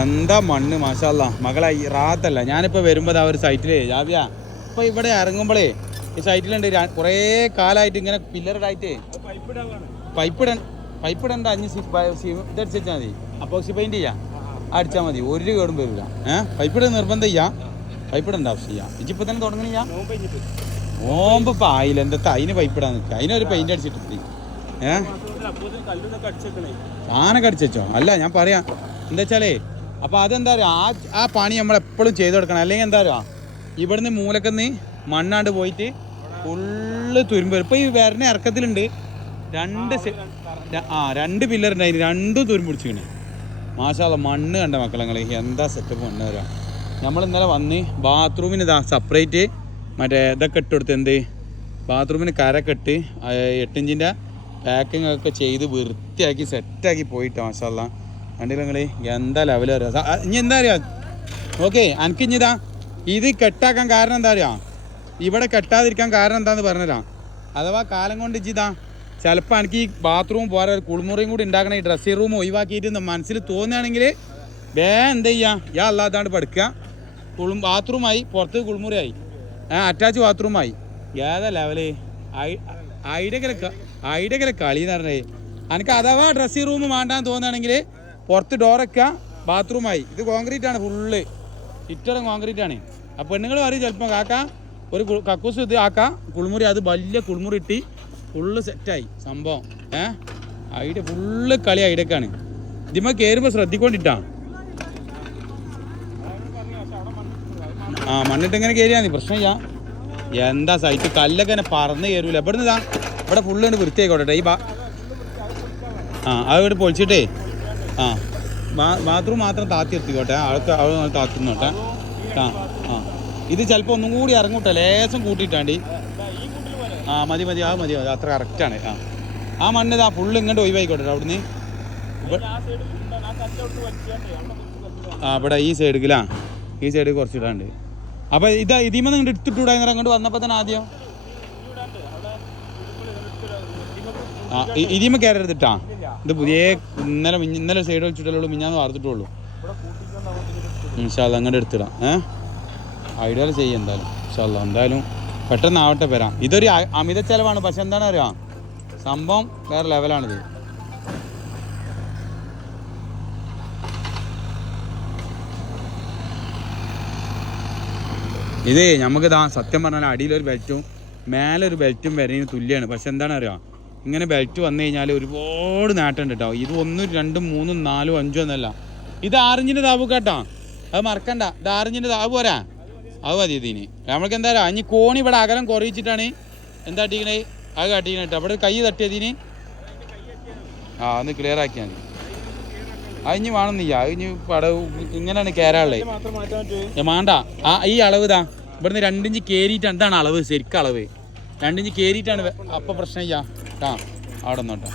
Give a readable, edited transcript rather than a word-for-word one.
എന്താ മണ്ണ് മാഷാല്ലാ മകളെ റാത്തല്ല. ഞാനിപ്പോൾ വരുമ്പോൾ ആ ഒരു സൈറ്റിൽ ജാബിയ ഇപ്പോൾ ഇവിടെ ഇറങ്ങുമ്പോഴേ ഈ സൈറ്റിലുണ്ട് കുറേ കാലമായിട്ട് ഇങ്ങനെ പില്ലറുടായിട്ട് പൈപ്പ് ഇടണ്ട 5 ഇതടിച്ചാൽ മതി. അപ്പോക്സി പെയിൻറ് ചെയ്യാം, അടിച്ചാൽ മതി, ഒരു കേടും വരില്ല. പൈപ്പ് ഇട നിർബന്ധം ചെയ്യാം, പൈപ്പ് ഇടണ്ട ആവശ്യം ചെയ്യാം. ഇജിപ്പോൾ തന്നെ തുടങ്ങണ ചെയ്യാം. ഓമ്പ് ഇപ്പം ആയില്ല, എന്താ അതിന് പൈപ്പ് ഇടാൻ നിൽക്കുക, അതിനൊരു പെയിൻറ് അടിച്ചിട്ട് സാധനമൊക്കെ അടിച്ചോ. അല്ല ഞാൻ പറയാം എന്താ വെച്ചാലേ അപ്പോൾ അതെന്താ പറയുക, ആ പണി നമ്മളെപ്പോഴും ചെയ്ത് കൊടുക്കണം. അല്ലെങ്കിൽ എന്താ പറയുക, ഇവിടുന്ന് മൂലക്കുന്ന് മണ്ണാണ്ട് പോയിട്ട് ഫുള്ള് തുരുമ്പ്. ഇപ്പോൾ ഈ വരണ ഇറക്കത്തിലുണ്ട് 2 പില്ലറുണ്ടായിരുന്നു, 2 തുരുമ്പ് പിടിച്ചിങ്ങനെ. മാഷാല്ലാ മണ്ണ് കണ്ട മക്കളങ്ങൾ എന്താ സെറ്റപ്പ് മണ്ണ് വരാം. നമ്മൾ ഇന്നലെ വന്ന് ബാത്റൂമിന് ഇതാ സെപ്പറേറ്റ് മറ്റേ ഇതൊക്കെ ഇട്ട് കൊടുത്ത്, എന്ത് ബാത്റൂമിന് കരൊക്കെ ഇട്ട് 8 ഇഞ്ചിൻ്റെ പാക്കിംഗ് ഒക്കെ ചെയ്ത് വൃത്തിയാക്കി സെറ്റാക്കി പോയിട്ട് മാഷാല്ലാ കണ്ടില്ല നിങ്ങൾ എന്താ ലെവൽ അറിയാം. ഇനി എന്താ അറിയാം, ഓക്കെ എനിക്ക് ഇനിതാ ഇത് കെട്ടാക്കാൻ കാരണം എന്താ അറിയാം, ഇവിടെ കെട്ടാതിരിക്കാൻ കാരണം എന്താണെന്ന് പറഞ്ഞുതരാം. അഥവാ കാലം കൊണ്ട് ഇജിതാ ചിലപ്പോൾ എനിക്ക് ഈ ബാത്റൂം പോരാ കുളിമുറിയും കൂടി ഉണ്ടാക്കണ ഈ ഡ്രസ്സിംഗ് റൂം ഒഴിവാക്കിയിട്ട് മനസ്സിൽ തോന്നുകയാണെങ്കിൽ എന്താ ചെയ്യുക, അല്ലാതാണ്ട് പഠിക്കുക. ബാത്റൂമായി, പുറത്ത് കുളിമുറിയായി, അറ്റാച്ച് ബാത്റൂമായി. ഏതാ ലെവല് ഐഡിയക്കലെ കളി എന്ന് പറഞ്ഞേ. എനിക്ക് അഥവാ ഡ്രസ്സിംഗ് റൂം വേണ്ടാന്ന് തോന്നുകയാണെങ്കിൽ പുറത്ത് ഡോറൊക്കെ ബാത്റൂമായി. ഇത് കോൺക്രീറ്റ് ആണ്, ഫുള്ള് ചുറ്റോളം കോൺക്രീറ്റ് ആണ്. അപ്പോൾ പെണ്ണുങ്ങൾ പറയും ചിലപ്പോൾ കാക്ക ഒരു കക്കൂസ് ഇത് ആക്കാം കുളിമുറി, അത് വലിയ കുളിമുറി ഇട്ടി ഫുള്ള് സെറ്റായി സംഭവം. ഐഡിയ ഫുള്ള് കളി ഐഡിയക്കാണ്. ഇതിമ്മ കയറുമ്പോൾ ശ്രദ്ധിക്കൊണ്ടിട്ടാണ്. മണ്ണിട്ട് ഇങ്ങനെ കയറിയാൽ മതി, പ്രശ്നമില്ല. എന്താ സൈറ്റ് കല്ലൊക്കെ തന്നെ പറന്ന് കയറൂല. എവിടെ നിന്നാ ഇവിടെ ഫുള്ള് കൊണ്ട് വൃത്തിയായിക്കോട്ടെ. ഈ അത് ഇവിടെ പൊളിച്ചിട്ടേ ബാത്റൂം മാത്രം താത്തി എത്തിക്കോട്ടെ, അവിടെ താത്തുന്നോട്ടെ. ഇത് ചിലപ്പോൾ ഒന്നും കൂടി ഇറങ്ങൂട്ടെ, ലേശം കൂട്ടിയിട്ടാണ്ടി. മതി അത്ര കറക്റ്റാണ്. ആ മണ്ണ് ഇതാ ഫുള്ള് ഇങ്ങോട്ട് ഒഴിവായിക്കോട്ടെ അവിടുന്ന്. ഇവിടെ ഈ സൈഡിലാ, ഈ സൈഡ് കുറച്ചിടാണ്ട്. അപ്പോൾ ഇതിമ നിങ്ങൾ എടുത്തിട്ടൂടാ അങ്ങോട്ട് വന്നപ്പോൾ തന്നെ ആദ്യം ഇതിമ കയറരുതിട്ടാ. ഇത് പുതിയ ഇന്നലെ സൈഡ് വെച്ചിട്ടുള്ളൂ, മിഞ്ഞാന്ന് വാർത്തിട്ടുള്ളൂ. ഇൻഷാല്ലാ അങ്ങോട്ട് എടുത്തിടാം. ഐഡിയ ചെയ്യാം എന്തായാലും ഇൻഷാല്ലാ. എന്തായാലും പെട്ടെന്നാവട്ടെ വരാം. ഇതൊരു അമിത ചെലവാണ്, പക്ഷെ എന്താണ് അറിയാം, സംഭവം വേറെ ലെവലാണിത്. ഇത് നമുക്കിതാ സത്യം പറഞ്ഞാൽ അടിയിലൊരു ബെൽറ്റും മേലൊരു ബെൽറ്റും വരേന് തുല്യമാണ്. പക്ഷെ എന്താണ് അറിയാം, ഇങ്ങനെ ബെൽറ്റ് വന്നു കഴിഞ്ഞാൽ ഒരുപാട് നേട്ടമുണ്ട് കേട്ടോ. ഇത് 1, 2, 3, 4, 5 എന്നല്ല, ഇത് 6 ഇഞ്ചിൻ്റെ താവ് കേട്ടോ, അത് മറക്കണ്ട. ഇത് 6 ഇഞ്ചിൻ്റെ താവ് പോരാ, അത് മതി ഇതിന്. നമ്മൾക്ക് എന്താ പറയുക, ഇനി കോണി ഇവിടെ അകലം കുറയിച്ചിട്ടാണ് എന്താ കാട്ടിക്കണേ, അത് കാട്ടിക്കണ കേട്ടോ. അവിടെ കൈ തട്ടിയതിന് ഒന്ന് ക്ലിയർ ആക്കിയാൽ മതി. അത് ഇനി വേണമെന്നില്ല, അത് ഇനി പടവ് ഇങ്ങനെയാണ് കയറാനുള്ളത്. വേണ്ട, ഈ അളവ് ഇതാ ഇവിടുന്ന് 2 ഇഞ്ച് കയറിയിട്ടാണ്. ഇതാണ് അളവ്, ശരിക്കും അളവ് 2 ഇഞ്ച് കയറിയിട്ടാണ്. അപ്പം പ്രശ്നമില്ല കേട്ടോ, അവിടെ നിന്നോട്ടോ.